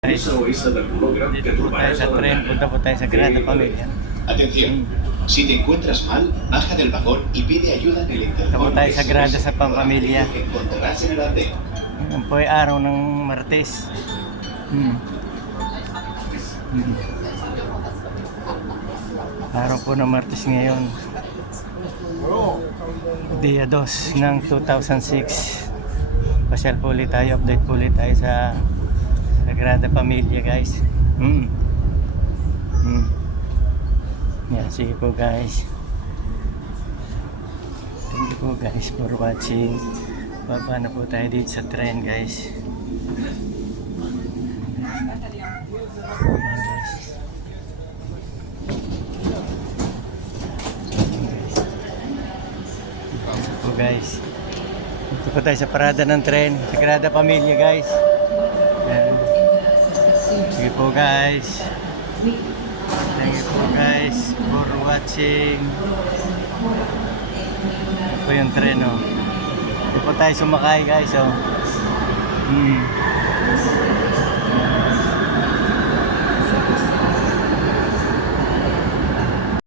Eso es el holograma que Dito tú po tayo vas sa a tren, punta po tayo sa Grada Pamilya. Atención, si te encuentras mal, baja del vagón y pide ayuda en el interfono. Punta tayo sa Grada sa Pampamilya. Que encontrarás en el andén. Yan po ay araw ng Martes. Araw po ng Martes ngayon. Dia 2 ng 2006. Pasyal po ulit tayo, update po ulit tayo sa Sagrada Pamilya, guys. Yan, sige po guys. Thank you po guys for watching. Baba na po tayo dito sa tren, guys. Yan, guys. Ito po guys. Ito po tayo sa parada ng tren. Sagrada Pamilya, guys. Yan. Sige po guys. Thank you po guys for watching. Ito po yung tren, oh. Ito po tayo sumakay, guys, oh.